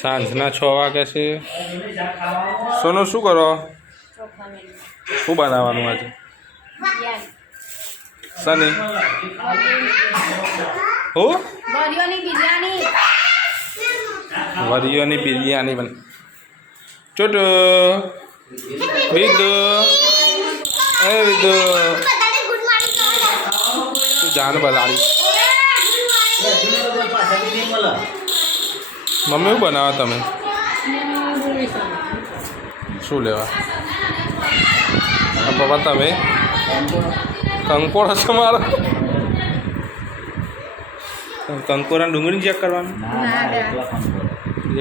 સાંજના 6 વાગે છે. સોનું શું કરો? શું બનાવવાનું આજે? સની હું વરિયોની બિરયાની બન ચોટો વિદુ એ વિદુ તું જાન બલાડી મમ્મી શું બનાવો તમે? શું લેવા પપ્પા તમે કંકોડ હશે મારો કંકોરા ડુંગળી ચેક કરવાનું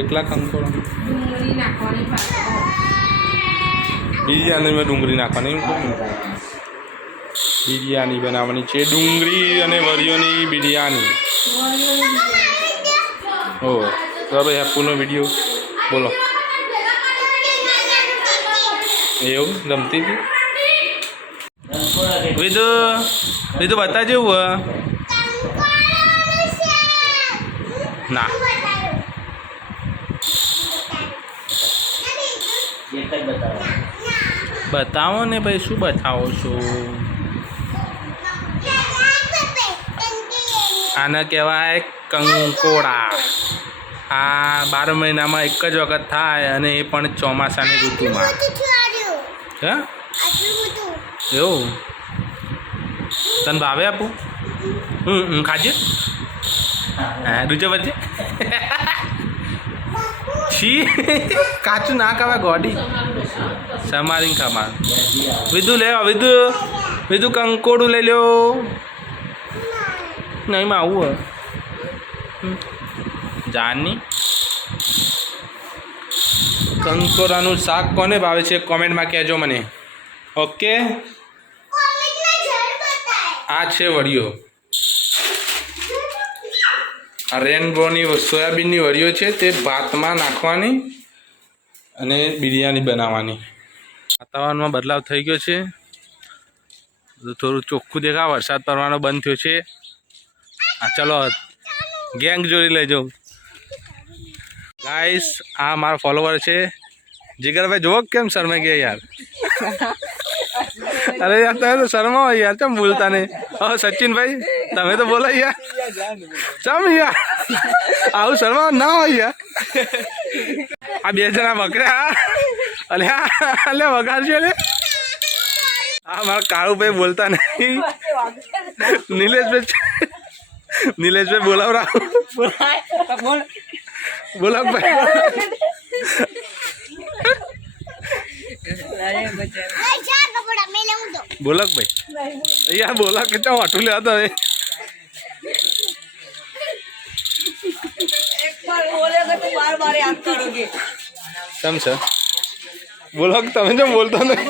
એકલા કંકોરા બિરયાનીમાં ડુંગળી નાખવાની બિરયાની બનાવવાની છે ડુંગળી અને વરિયોની બિરયાની. ઓ ભાઈ હેપુનો વિડીયો બોલો એવું રમતી હતી વિદુ વિદુ બતા જેવું ના બતાવો ને ભાઈ શું બતાવો છો? આને કહેવાય કંકોડા. આ 12 મહિનામાં એક જ વખત થાય અને એ પણ ચોમાસાની ઋતુમાં. હે એવું તને ભાવે આપું? ખાજે હા દૂજો બચે છી કાચું ના ખાવા ગોડી સમારીને ખાવા. વિદુ લેવા વિદુ વિદુ કંકોડું લઈ લો. નહીં માં આવું જાની કંકોરાનું શાક કોને ભાવે છે કોમેન્ટમાં કહેજો મને. ઓકે આ છે વડિયો. આ રેનબોની સોયાબીનની વડિયો છે તે ભાતમાં નાખવાની અને બિરયાની બનાવવાની. વાતાવરણમાં બદલાવ થઈ ગયો છે થોડું ચોખ્ખું દેખાય વરસાદ પડવાનો બંધ થયો છે. હા ચલો ગેંગ જોડી લેજો ગાઈસ. આ મારો ફોલોવર છે જીગરભાઈ. જુઓ કેમ શરમે ગયા યાર. અરે યાર તમે તો શરમાવો યાર ચમ બોલતા નહીં. હા સચિનભાઈ તમે તો બોલો યાર ચમ યાર આવું શરમાવો ના હોય યાર. આ 2 જણા બકર્યા અલે વગાડજો લે. હા મારા કાળુભાઈ બોલતા નહીં. નિલેશભાઈ બોલાવરા બોલાવ ભાઈ. બોલક ભાઈ યાર બોલા કે ચાલ વાટું લેવા તો હવે. કેમ છે બોલક તમે જેમ બોલતો નહીં.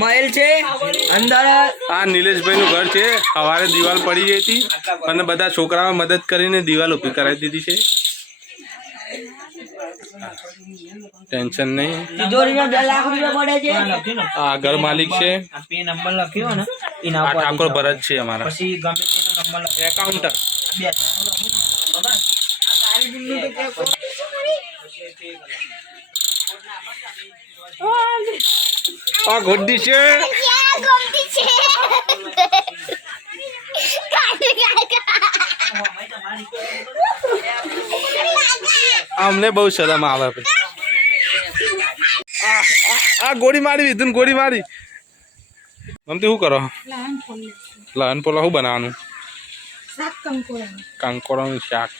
મહેલ છે અંદર. આ નિલેશભાઈ નું ઘર છે. સવારે દિવાલ પડી ગઈ હતી અને બધા છોકરાઓ મદદ કરીને દિવાલ ઊભી કરાવી દીધી છે. ટેન્શન નહીં. તિજોરીમાં 2 લાખ રૂપિયા પડે છે. આ ઘર માલિક છે. પે નંબર લખ્યો ને આ ઠાકોર ભરત છે અમારા. પછી ગમે તેનો નંબર લખ્યો એકાઉન્ટર. આ ગોડી છે. અમને બહુ શરમ આવે. આ ગોળી મારી વિધુન ગોળી મારી. મમતી શું કરો? લહન પોલા શું બનાવવાનું? કંકોડાનું શાક.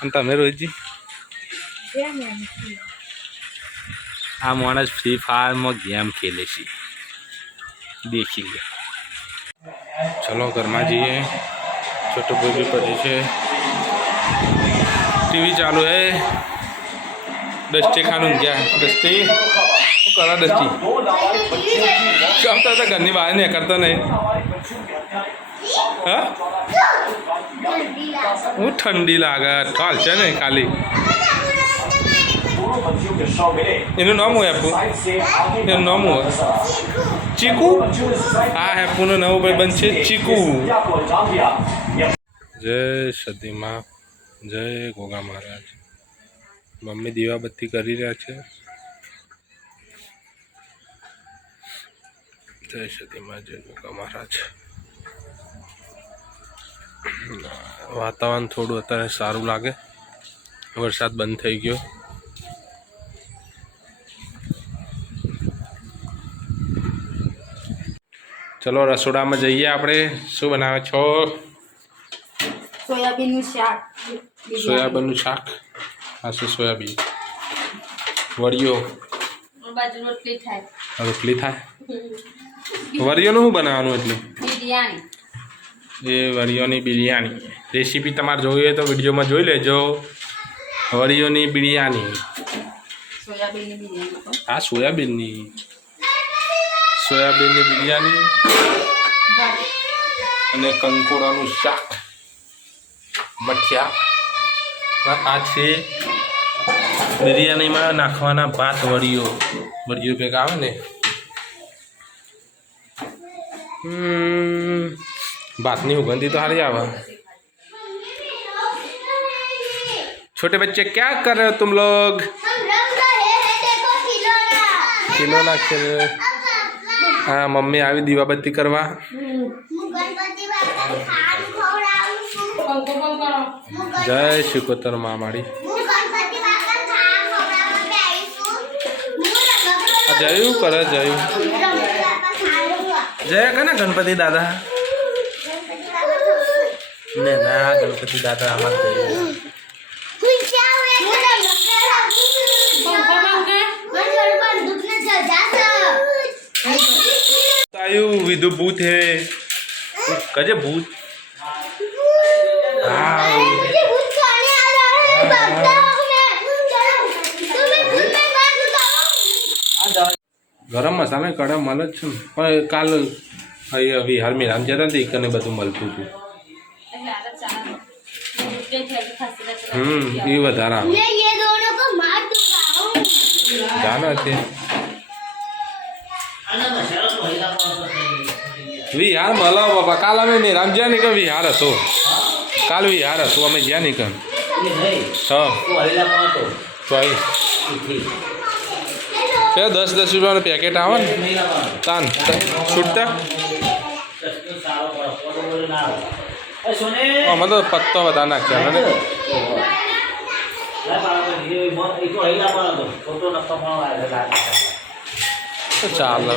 અને તમે રોહિતજી? આ માણસ ફ્રી ફાયરમાં ગેમ ખેલે છે દેખી લે. ચલો ઘરમાં જઈએ. છોટો બેબી પડી છે. ટીવી ચાલુ હે. દસ્તી ખાનું ગયા. દસ્તી શું કરા? દસ્તી ચમતા ઘરની બહાર નહીં કરતા નહીં. હા હું ઠંડી લાગે ઠાલ છે ને ખાલી. એનું નામ હોય હેપુ. એનું નામ હોય ચીકુ. આ હેપુનો નવો ભાઈ બનશે ચીકુ. જય સદીમાં જય ગોગા મહારાજ. મમ્મી દીવાબત્તી કરી રહ્યા છે. જય સતીમાં જય ગોગા મહારાજ. વાતાવરણ થોડું અત્યારે સારું લાગે. વરસાદ બંધ થઈ ગયો. ચલો રસોડામાં જઈએ આપણે. શું બનાવે છો? સોયાબીનનું શાક. સોયાબીનનું શાક. આ છે સોયાબીન. વરિયો. બાજુ રોટલી થાય. રોટલી થાય. વરિયોનું શું બનાવવાનું એટલે? બિરયાની. એ વરિયોની બિરયાની રેસીપી તમારે જોવી હોય તો વિડીયોમાં જોઈ લેજો. વરિયોની બિરયાની. સોયાબીનની બિરયાની. આ સોયાબીનની બિરયાની અને કંકોડાનું શાક, મઠિયા. આ છે બિરયાનીમાં નાખવાના ભાત. વરિયો ભેગા આવે ને. भातनी सुगंधी तो हारी आवा. छोटे बच्चे क्या कर रहे हो तुम लोग? खिलौना खेल रहे. हाँ मम्मी આવી દીવાબત્તી કરવા. જય શિકોતર મામાડી. જયું કરે જયું. જય કના ગણપતિ દાદા. ના ગણપતિ દાદા અમાર આયુ વિધુ ભૂત હે. કજે ભૂત. ગરમ મસાલા કડા મળે જ છે ને. પણ કાલ વિહાર મેરામ જતા ને એકને બધું મળતું હતું. એ વધારે આવે. જાનો છે વિહાર મળો બાપા. કાલ અમે મેરામ જ્યાં નીકળ વિહાર હતો. કાલ વિહાર હતો અમે જ્યાં નીકળ. હા ચોઈસ 10 રૂપિયાનું પેકેટ આવે ને તાન છૂટતા. આમાં તો પત્તો બધા નાખ્યા ને. ચાલો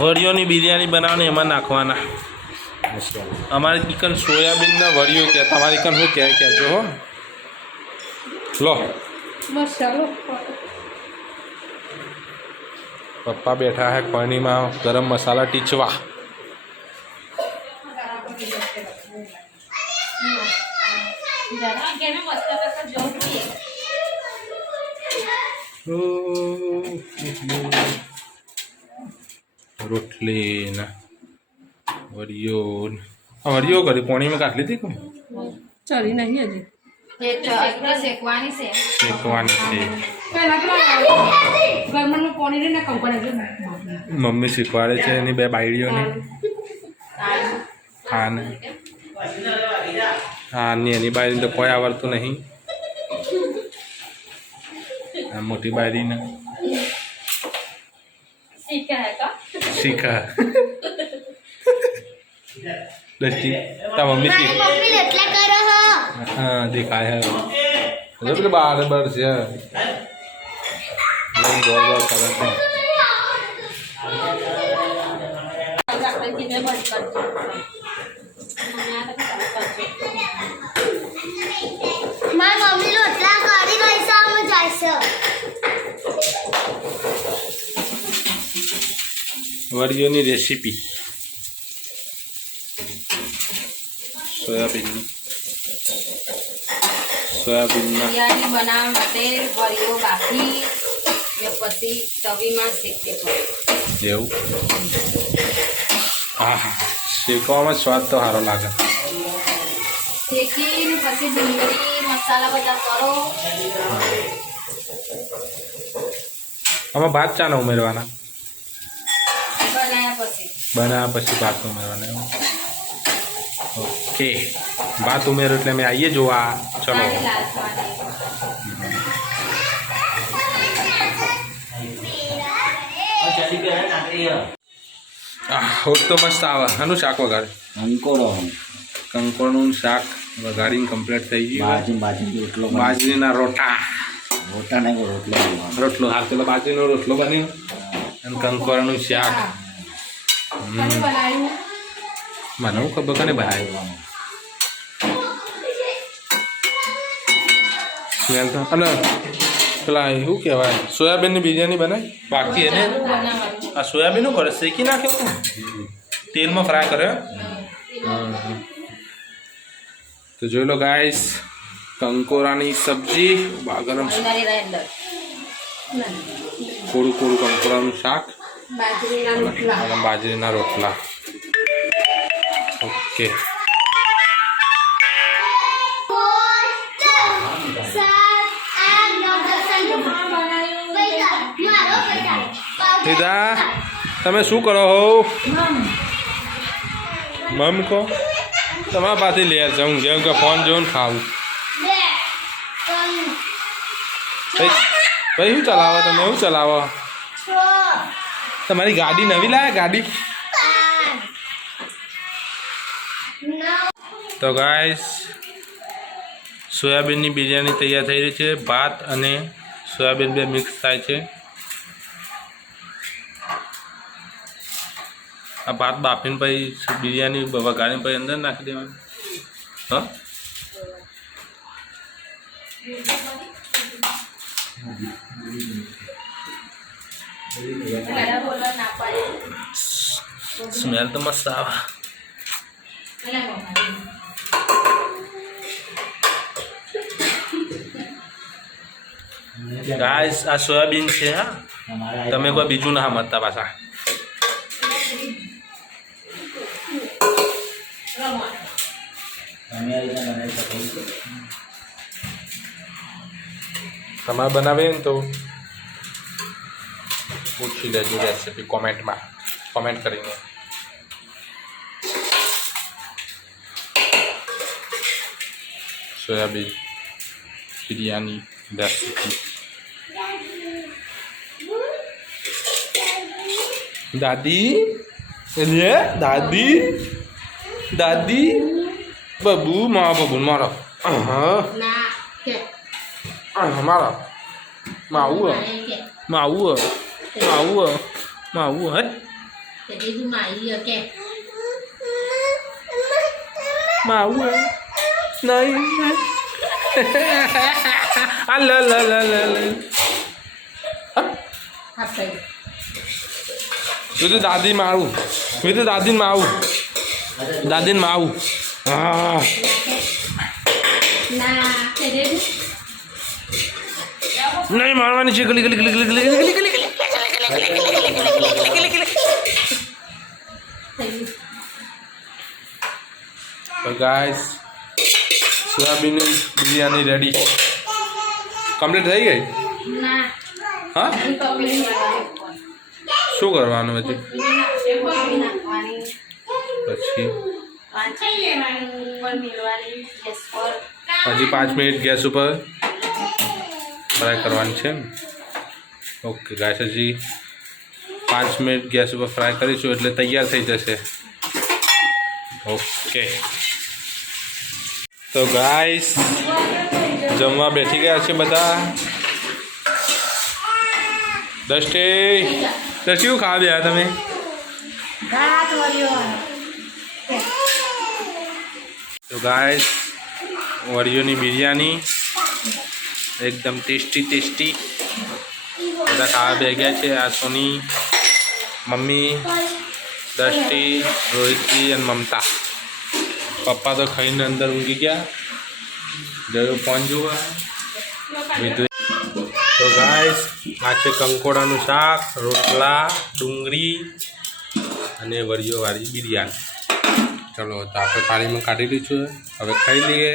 વરિયોની બિરયાની બનાવવાની એમાં નાખવાના. અમારી ચિકન સોયાબીનના વરિયો કે તમારી ચિકન શું કહે કહેજો હો. લો પપ્પા બેઠા હે પાણીમાં ગરમ મસાલા ટીચવા. રોટલી ને વરિયો કરી પાણીમાં કાઢી લીધી કોણ? ચરી નહીં હજી. શેકવાની છે. મમ્મી શીખવાડે છે એની બે બાયડીઓને. હા ને હા ની એની બાયડી તો કોઈ આવડતું નહીં. આ મોટી બાયડીને શીખા. દસ્તી તા મમ્મી શીખ. हाँ दिखाया है मतलब बार बार से बहुत बहुत करते हैं. મારી મમ્મી રોટલા કરી ગઈ છે અમે જઈશું. વરિયોની રેસીપી સોયાબીનની. સોયાબીનના બિરયાની બનાવવા માટે વરિયો બાફી પછી તવીમાં શેકવી પડે. એવું. હા હા શેકવામાં સ્વાદ તો સારો લાગે. શેકીને પછી ડુંગળી મસાલા બધા કરો. આમાં ભાત ચાને ઉમેરવાના? બનાવ્યા પછી બનાવ્યા પછી ભાત ઉમેરવાના. ઓકે, ભાત ઉમેરો એટલે અમે આવીએ જોવા. ચલો. પાણી લાલ પાણી. હોટ તો મસ્ત આવે. આનું શાક વગાડે? અંકોડો કંકોડનું શાક વગાડીને કમ્પ્લીટ થઈ ગયું. રોટલો બાજરીના રોટા. રોટા નહીં રોટલો રોટલો હા, પેલો બાજરીનો રોટલો બન્યો અને કંકોડાનું શાક. કોને બનાવ્યું? મને હું ખબર કને બનાવ્યું. સ્મેલ તો અને પેલા શું કહેવાય સોયાબીનની બિરયાની બનાવી બાકી એને બનાવવાનું. આ સોયાબીનનું કરે શેકી નાખ્યો તેલમાં ફ્રાય કર્યો. તો જોઈ લો ગાઈસ, કંકોરાની સબ્જી ગરમ અંદરની રહે અંદર. કોરું કોરું કંકોરાનું શાક બાજરીના રોટલા. અને બાજરીના રોટલા. ઓકે, સીધા તમે શું કરો હો? મમ કહો તમારા પાસે લે જાઉં જેમ કે ફોન જોઈને ખાવું. ભાઈ શું ચલાવો તમે? શું ચલાવો? તમારી ગાડી નવી લાયા? ગાડી તો ગાઈસ સોયાબીનની બિરયાની તૈયાર થઈ રહી છે. ભાત અને સોયાબીન બે મિક્સ થાય છે. આ ભાત બાફીને પછી બિરયાની વઘારીને પછી અંદર નાખી દેવાનું. હા, સ્મેલ તો મસ્ત આવે. ગાઈસ આ સોયાબીન છે. હા, તમે કોઈ બીજું ના સમજતા પાછા. તમારે બનાવે ને તો પૂછી લેજો રેસીપી કોમેન્ટમાં, કોમેન્ટ કરીને. Soybean biryani recipe. દાદી લે દાદી દાદી બબુ મારા બબુ મારો ના કે મારા માવું માવું માવું માવું હે તે દીધું માઈ કે માવું નહીં આ લ લ લ લ લ આપે બીજું દાદી મારું બીજું દાદીને માવું દાદીને માવું. હા ના તે દીધું નહીં મારવાની છે. ગલી ગલી ગલી ગલી ગલી ગલી ગલી ગલી. તો ગાઈસ સોયાબીનની બિરયાની રેડી કમ્પ્લીટ થઈ ગઈ. ના હા, હું તો પેલી શું કરવાનું હજી નાખવાની પછી? વાંચી લેવાની ઉપર મેળવાની ગેસ પર હજી 5 મિનિટ ગેસ ઉપર ફ્રાય કરવાની છે ને. ઓકે ગાઈસ, હજી 5 મિનિટ ગેસ ઉપર ફ્રાય કરીશું એટલે તૈયાર થઈ જશે. ઓકે તો ગાઈસ જમવા બેઠી ગયા છે બધા. દસ્ટી શું ખાવા ગયા તમે? રાત વર્યો તો ગાઈસ વરિયોની બિરયાની એકદમ ટેસ્ટી ટેસ્ટી બધા ખાવા બે ગયા છે. આ સોની, મમ્મી, દસ્ટી, રોહિતજી અને મમતા. પપ્પા તો ખાઈને અંદર ઊંઘી ગયા, જયો ફોન જોવા બીજું. તો ગાઈસ આ છે કંકોડાનું શાક, રોટલા, ડુંગળી અને વરિયોવાળી બિરયાની. ચલો તો આપણે થાળીમાં કાઢી દઈશું હવે ખાઈ લઈએ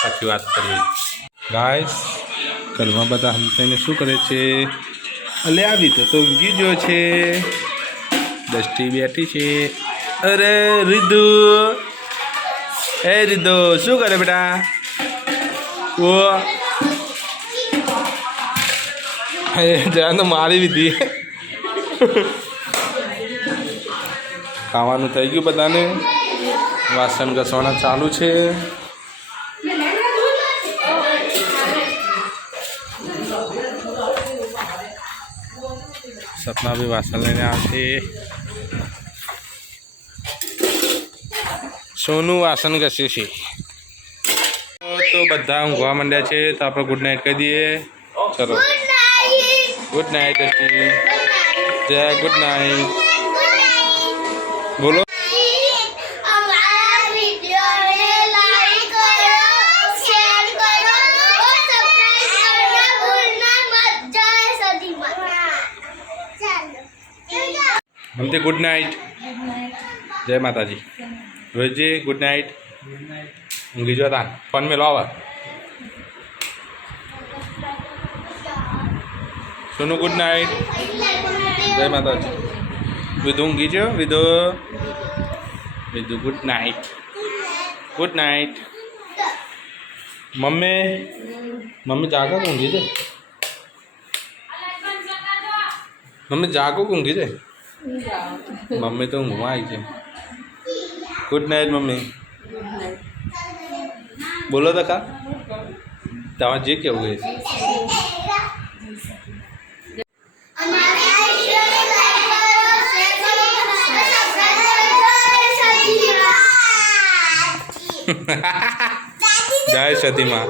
પછી વાત કરીએ ગાઈસ ઘરમાં બધા હમતાઈને શું કરે છે અલે આવી તો ઊંઘી જો છે દસ્ટી બેઠી છે અરે રીધુ એ રીધુ શું કરે બેટા ઓ જ્યાં તો મારી દીધી ખાવાનું થઈ ગયું બધાને વાસણ ઘસવાના ચાલુ છે સપના બી વાસણ લઈને આવશે સોનું વાસણ ઘસે છે તો બધા ઊંઘવા માંડ્યા છે તો આપણે ગુડ નાઇટ કહી દઈએ ચલો ગુડ નાઇટ જય ગુડ નાઇટ બોલો અમારા વિડિયોને લાઈક કરો શેર કરો और સબસ્ક્રાઇબ करना भूलना मत जय सदी माता ચાલો हमते गुड नाइट जय माता जी रोजी गुड नाइट ઊંઘી જો તા ફોન મેં લો આવા સોનુ ગુડ નાઇટ જય માતાજી વિધુ ઊંઘી જો વિધુ ગુડ નાઇટ મમ્મી જાગો કે ઊંઘી છે મમ્મી જાગો કે ઊંઘી છે મમ્મી તો ઊંઘવા આવી છે ગુડ નાઇટ મમ્મી બોલો તો કા તમારે જે કેવું છે અમારા વિડિયોને લાઈક કરો શેર કરો સબસ્ક્રાઇબ કરો જય સદી માતા જય સતીમાં